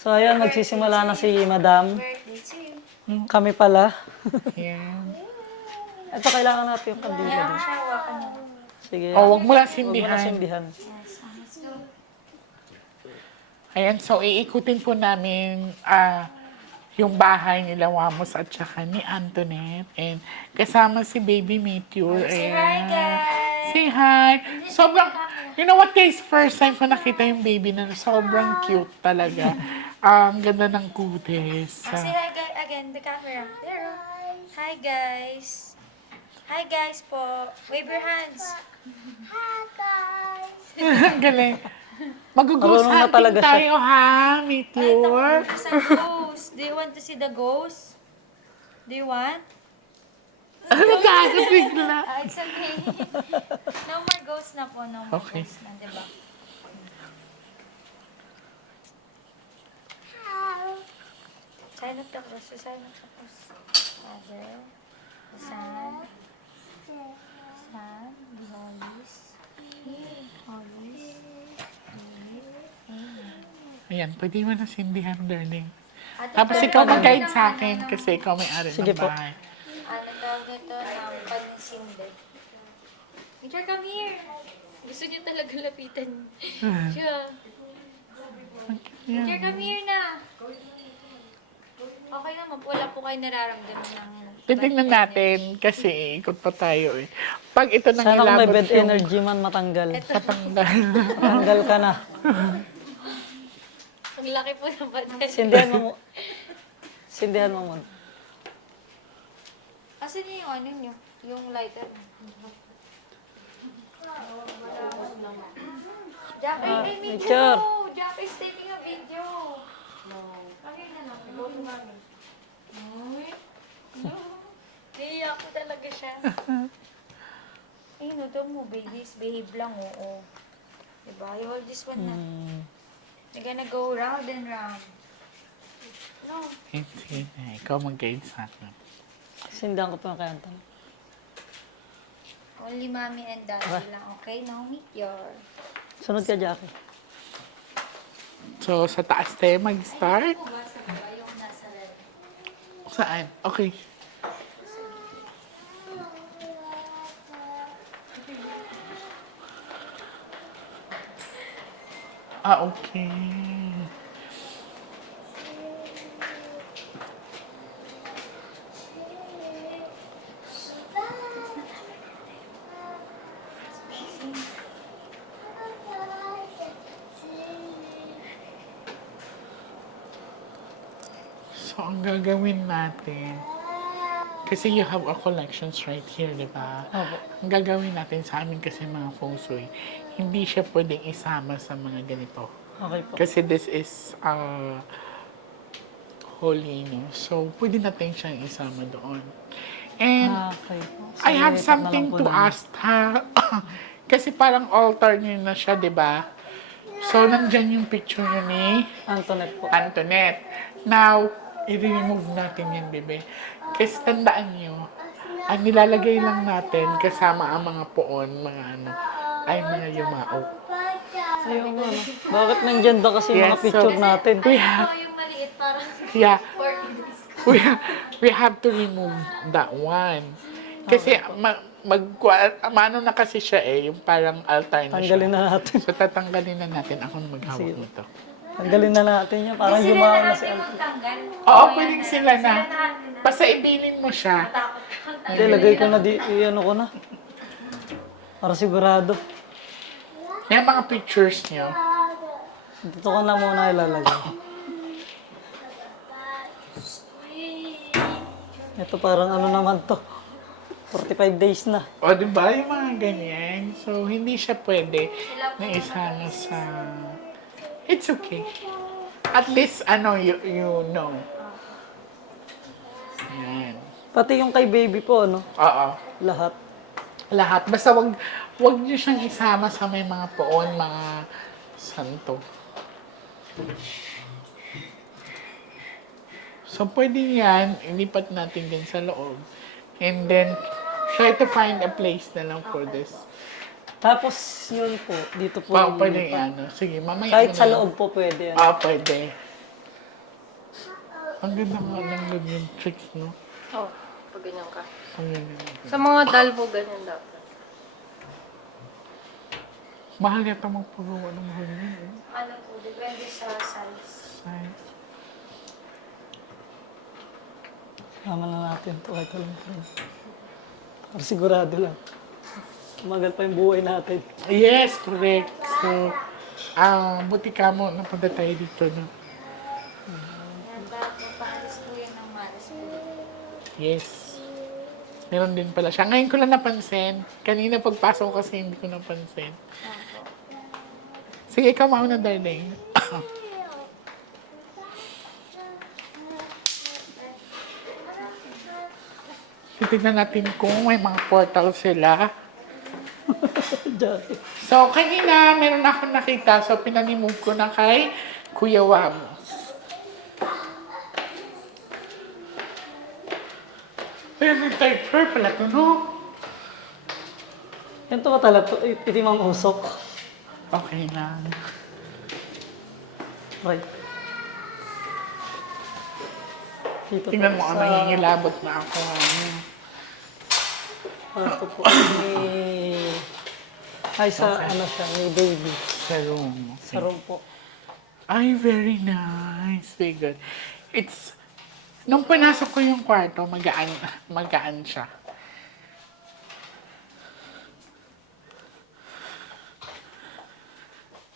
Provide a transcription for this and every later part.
So, ayan, magsisimula na si Madam. Birthday to you. Kami pala. Yan. Ito, kailangan natin yung kandila Yeah, din. siya, ka na. Sige. O, wag mo lang Huwag mo na sindihan. sindihan. Yes, let's go. Ayan, so iikutin po namin yung bahay nila Wamos at saka ni Antoinette. And kasama si Baby Meteor. Say hi, guys! Say hi! Sobrang, you know what guys, first time ko nakita yung baby na sobrang cute talaga. Ang ganda ng kutis. Say hi, guys, again, the camera. There, oh. Hi, guys. Hi, guys po. Wave your hands. Hi, guys. Ang galing. Mag-ghost Marunong na hunting talaga siya. tayo ha, Ay, Meteor. tapos ang ghost. Do you want to see the ghost? Do you want? Ano tayo bigla? It's okay. No more ghost na po. No more Okay. ghost na, diba? Sign of the cross. Sign of the cross. Father, the Son, the Holy Spirit. Ayan, pwede mo na sindihan, darling. At Tapos ito, ikaw ano mag-guide ng- sa ano akin ng- kasi ikaw may ari Sige ng po. bahay. Ano tawag nito? Pansinde. Teacher, come here. Gusto niyo talaga lapitan siya. Teacher, Ayan. come here na. Okay naman, wala po kayo nararamdaman ng... Titignan natin kasi ikot pa tayo eh. Pag ito nang Sana kung may ilabot bad yung energy man matanggal. patanggal. Matanggal ka na. Ang laki po ng batal. Sindihan mo mo. Sindihan mo muna. Asan niyo yung ano niyo? Yung lighter? Jack, ay, video! picture. Jack is taking a video. Come here na lang. Go to mommy. Naiiyak ko talaga siya. Eh, no, don't move, babies. Behave lang, oo. Diba? You hold this one na. You're gonna go round and round. No. Sige na, ikaw mag-guide sa akin. Sindihan ko pa yung kay Anton. Only mommy and daddy lang, okay? Now meet your... Sunod ka, Jackie. So, sa taas tayo mag-start? Ano ba sa baba yung nasa red? Saan? Okay. Okay. So, ang gagawin natin, kasi you have a collections right here, di ba? Opo. Ang gagawin natin sa amin kasi mga feng shui, hindi siya pwedeng isama sa mga ganito. Okay po. Kasi this is holy, no? So, pwede natin siyang isama doon. And Okay po. I have Sige, something lipat na lang po to namin. ask, ha? Kasi parang altar niyo na siya, di ba? So, nandyan yung picture niyo ni Antoinette po. Antoinette. Now, i-remove natin yan, bebe. Kasi tandaan nyo, ang nilalagay lang natin kasama ang mga poon, mga ano, ay mga yumao. Ayun ano. Bakit nandyan daw kasi Yes, mga picture so- natin? Ito yung maliit parang Yeah, 40 days. we have to remove that one. Kasi mano na kasi siya eh, yung parang altar na siya. Tanggalin na natin. So tatanggalin na natin. Ako na maghawak Sige. nito. Tanggalin na natin yan. Parang Sila yumaon na na si natin Anton. magtanggal. Oo, Ayan pwedeng na. sila na. natin na. Basta ibilin mo siya. Takot. Hindi, lagay ko na di, ano ko na. Para sigurado. Yan mga pictures niyo. Dito ko na muna ilalagay. Ito parang ano naman to. 45 days na. O, di ba? Yung mga ganyan. So, hindi siya pwede na isama sa... It's okay. At least, ano, you know. Yan. Pati yung kay baby po, ano? Oo. Lahat. Lahat. Basta wag niyo siyang isama sa may mga poon, mga santo. So, pwede yan. Ilipat natin din sa loob. And then, try to find a place na lang for this. Tapos yun po, dito po. Pwede lilipat. yan. Sige, mamaya Kahit mo sa na lang. loob po pwede. Ano? Ah, pwede. Ang ganda nga lang lang yung tricks, no? Oo, pag ganyan ka. Ang ganda. Sa mga doll po, ganyan dapat. Mahal yata magpagawa ng mahal yun, eh. Ano po, depende sa size. Nice. Tama na natin to kahit alam ko. Para sigurado lang. Tumagal pa yung buhay natin. Yes, correct. So, buti ka mo, napunta tayo dito, no? Yan ba, papaalis po yan ng malas po. Yes. Meron din pala siya. Ngayon ko lang napansin. Kanina pagpasok ko kasi hindi ko napansin. Opo. Sige, ikaw mauna, darling. Titignan natin kung may mga portal sila. Diyan. So, kanina, meron akong nakita. So, pinanimove ko na kay Kuya Wamos. Pero may typer pala to, no? Yan to matala to. Itim ang usok. Okay lang. Right. Dito Tingnan mo, po ang nangingilabot na ako. Ito po. Ay, sa ano siya, may baby. Sa room. Sa room po. Ay, very nice. Very good. It's, nung pinasok ko yung kwarto, magaan siya.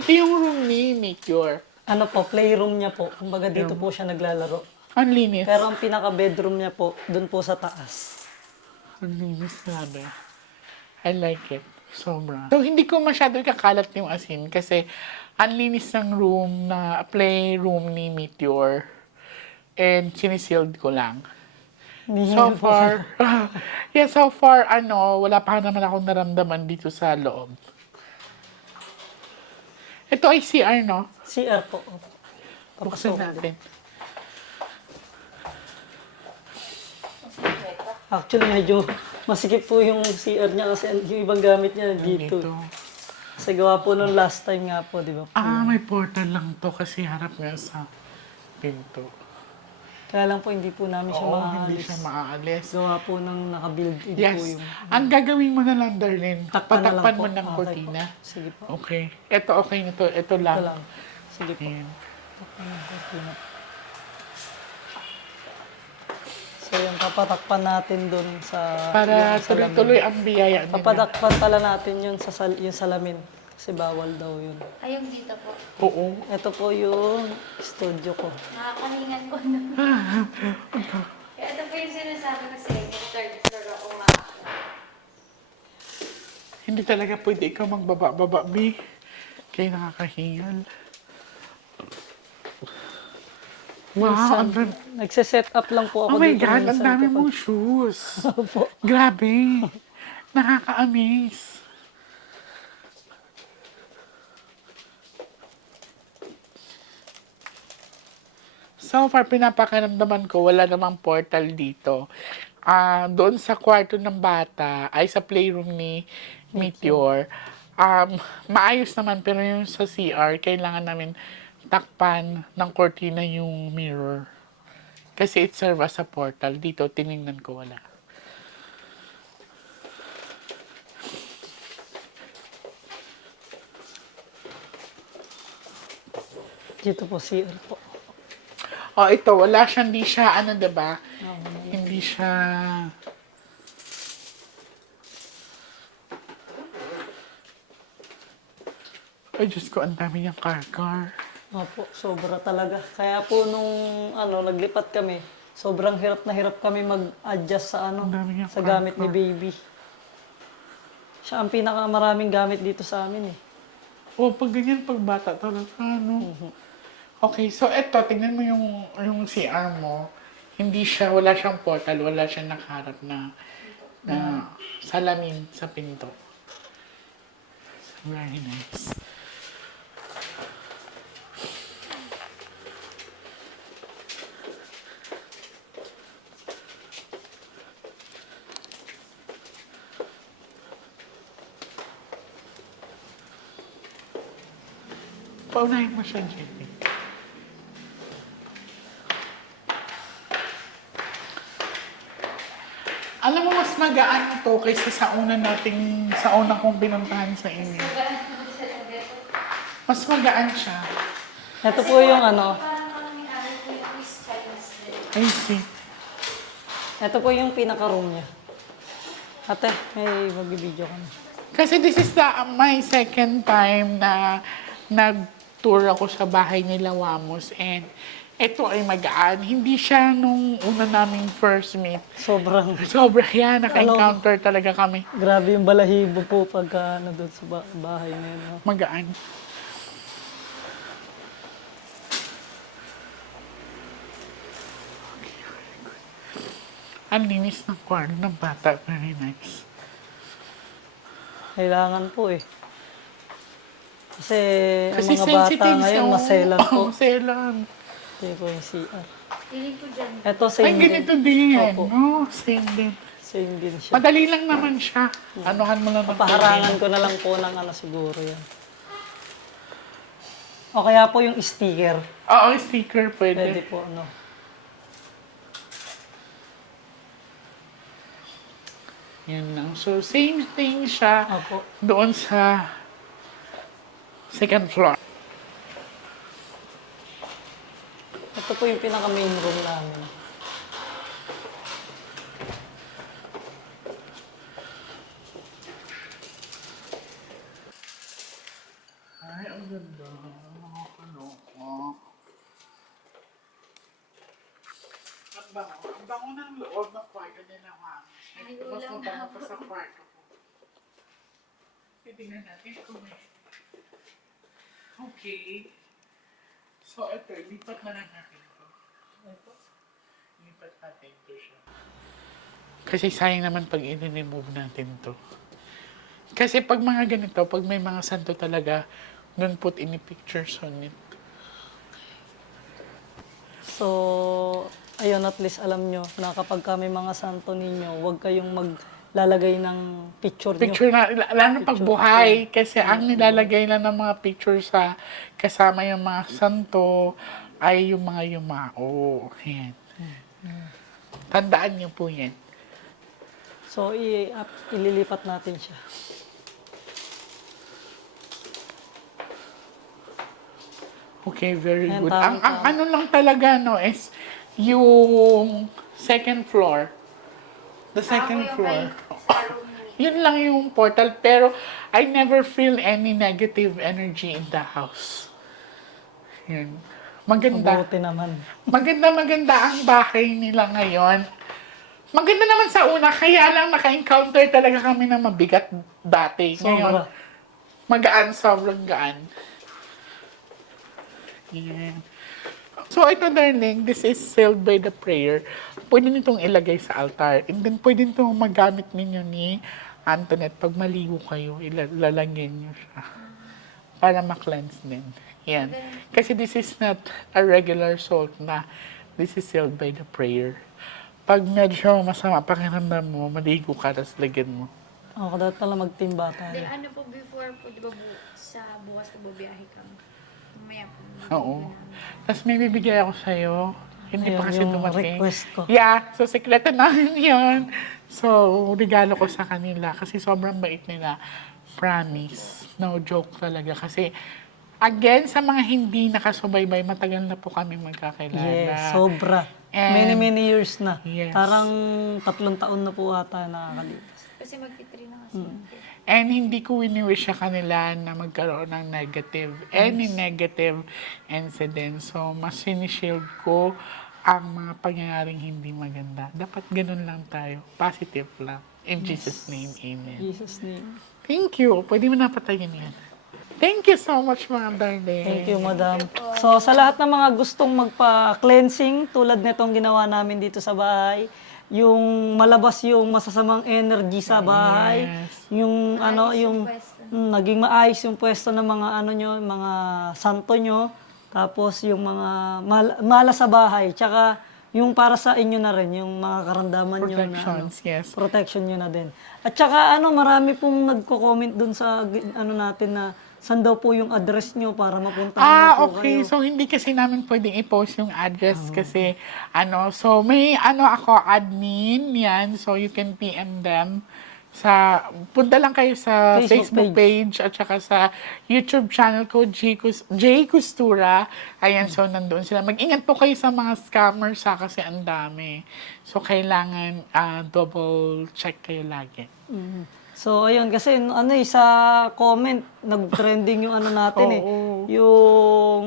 Ito yung room ni Mature. Ano po, playroom niya po. Kumbaga dito po siya naglalaro. Ang linis. Pero ang pinaka-bedroom niya po, dun po sa taas. Ang linis grabe. I like it. Sobra. So, hindi ko masyado kakalat yung asin kasi ang linis ng room na playroom ni Meteor. And sinisealed ko lang. Hindi So niya po. far, yeah, so far, wala pa naman akong naramdaman dito sa loob. Ito ay CR, no? CR po. Buksan Papasok. natin. Actually, medyo masikip po yung CR niya kasi yung ibang gamit niya dito. Kasi gawa po nung last time nga po, di ba? May portal lang to kasi harap nga sa pinto. Kaya lang po hindi po namin siya Oo, maaalis. hindi siya maaalis. Gawa po ng naka-build-in po Yes. yung... Ang gagawin mo na lang, Darlene, Takpan na lang patakpan po. mo ng Okay kortina. po. Sige po. Okay. Ito okay nito. Ito lang. Ito lang. Sige po. Ayan. Takpan ng kortina. So yung papatakpan natin dun sa... Para yung salamin. tuloy-tuloy ang biyaya nila. Papadakpan pala natin yun sa yung salamin. Kasi bawal daw yun. Ayun dito po. Oo. Ito po yung studio ko. Nakakalingan ko na. Kaya ito po yung sinasabi ko sa inyo, third floor ako nga. Hindi talaga pwede ikaw magbaba-baba, B. Kaya nakakahingal. Wow, ang dami. Nagse-set up lang po ako Oh my dito. God, ang minsan dami kapag- mong shoes. Opo. Grabe. Nakaka-amaze. So far, pinapakaramdaman ko, wala namang portal dito. Doon sa kwarto ng bata, ay sa playroom ni Meteor, maayos naman, pero yung sa CR, kailangan namin takpan ng cortina yung mirror. Kasi it serve as a portal. Dito, tinignan ko, wala. Dito po CR po. Oh, ito, wala siya, hindi siya, diba? Hindi siya... Ay, Diyos ko, ang dami niyang car-car. Opo, sobra talaga. Kaya po nung naglipat kami, sobrang hirap na hirap kami mag-adjust sa Ang dami niya sa gamit ni baby. Siya ang pinakamaraming gamit dito sa amin eh. Oh, pag ganyan, pag bata talaga, Okay, so eto, tingnan mo yung CR mo. Hindi siya, wala siyang portal, wala siyang nakaharap na salamin sa pinto. Very nice. Paunahin mo siya, JP. Alam mo, mas magaan to kaysa sa sa una kong pinuntahan sa inyo. Mas magaan siya. Ito po yung ano, Parang may ari po yung Miss Chinese din. I see. ito po yung pinaka-room niya. Ate, may magbibideo ka na. Kasi this is my second time na nag-tour ako sa bahay nila Wamos, and ito ay magaan. Hindi siya nung una naming first meet. Sobrang Sobra yan, naka-encounter talaga kami. grabe yung balahibo po pagka ano doon sa bahay na yun. No? Magaan. Ang linis ng kwarto ng bata. Very nice. Kailangan po eh. Kasi, Kasi ang mga bata sensitive ngayon, siya. maselan po. Maselan. Ito po yung CR. Feeling ko dyan. Ito, Ay, same din. ganito din. Opo. Oh, same din. Same din siya. Madali lang naman siya. Anuhan mo lang ng Paharangan ko na lang po ng ano siguro yan. O kaya po yung sticker. Oo, sticker Pwede pwede. po ano. Yan lang. So, same thing siya Opo. doon sa second floor. Ito po yung pinaka main room namin. Ay, ang ganda. Nakakaloka. Ang bango. Ang bango ng loob ng kwarto nila, ma'am. Ay, Mas ulam mabango na pa sa kwarto ko. Titingnan natin kung may... Okay. So, ito, lipat na lang natin ito. Lipat natin ito siya. Kasi sayang naman pag i-remove natin to. Kasi pag mga ganito, pag may mga santo talaga, don't put any pictures on it. So, ayun, at least alam nyo na kapag ka may mga santo ninyo, huwag kayong maglalagay ng picture nyo. Picture na, lalo pag buhay, kasi ang nilalagay lang ng mga picture sa kasama yung mga santo ay yung mga yumao. Yan. Tandaan niyo po yan. So, ililipat natin siya. Okay, very Ayan, good. tama, Ang ano lang talaga, no, is yung second floor. The second Ako yung floor. sa room ni Yun lang yung portal, pero I never feel any negative energy in the house. Yun. Maganda. Mabuti naman. Maganda ang bahay nila ngayon. Maganda naman sa una, kaya lang naka-encounter talaga kami ng mabigat dati. Ngayon, Sobra. magaan, sobrang gaan. Yan. So, ito, darling, this is sealed by the prayer. Pwede nitong ilagay sa altar. And then, pwede nitong magamit ninyo ni Antoinette. Pag maligo kayo, ilalagyan nyo siya. Para ma-cleanse din. Yan. Kasi this is not a regular salt na. This is sealed by the prayer. Pag medyo masama pakiramdam mo, maligo ka, tapos lagyan mo. Ako dapat pala magtimba Then tayo. ano po before po, di ba sa bukas na bubiyahe kami. Mamaya po. Oo. Tapos may bibigay ako sa'yo. Hindi pa Ayun, kasi yung dumating. request ko. Yeah, so sekreto namin yun. So, regalo ko sa kanila kasi sobrang bait nila. Promise. No joke talaga. Kasi, again, sa mga hindi nakasubaybay, matagal na po kami magkakilala. Yes, sobra. And- Many years na. Yes. Parang 3 taon na po ata nakakalipas. Kasi magti-3 na kasi. And hindi ko wini-wish sa kanila na magkaroon ng any negative incident. So, mas sinishield ko ang mga pangyayaring hindi maganda. Dapat ganun lang tayo. Positive lang. In Jesus' name, amen. Jesus name. Thank you. Pwede mo napatayin yan. Thank you so much, mga darling. Thank you, madam. So, sa lahat ng mga gustong magpa-cleansing, tulad nitong ginawa namin dito sa bahay, yung malabas yung masasamang energy sa bahay, yung ano, yung naging maayos yung pwesto ng mga ano nyo, mga santo nyo, tapos yung mga mala sa bahay, tsaka yung para sa inyo na rin, yung mga karamdaman nyo na ano, Protections, yes. protection nyo na din. At saka ano, marami pong nagko-comment dun sa ano natin na saan daw po yung address nyo para mapuntahan niyo po Okay. kayo. So, hindi kasi namin pwedeng i-post yung address kasi, so may, ako, admin, yan. So, you can PM them. Punta lang kayo sa Facebook Facebook page at saka sa YouTube channel ko, J Costura. Ayan, so nandoon sila. Mag-ingat po kayo sa mga scammers kasi ang dami. So, kailangan double check kayo lagi. So, ayun, kasi sa comment, nag-trending yung natin Oo. yung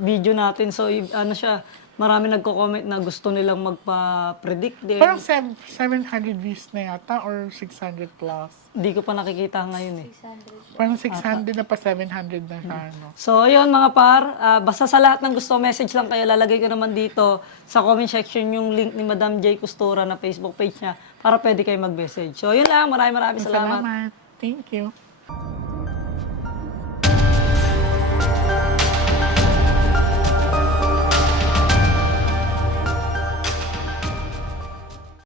video natin. So, siya, marami nagko-comment na gusto nilang magpa-predict din. Parang 700 views na yata or 600 plus. Hindi ko pa nakikita ngayon 600. Parang 600 na pa 700 na ano. So, ayun mga par, basta sa lahat ng gusto, message lang kayo. Lalagay ko naman dito sa comment section yung link ni Madam J. Costura na Facebook page niya para pwede kayo mag-message. So, yun lang. Maraming salamat. Salamat. Thank you.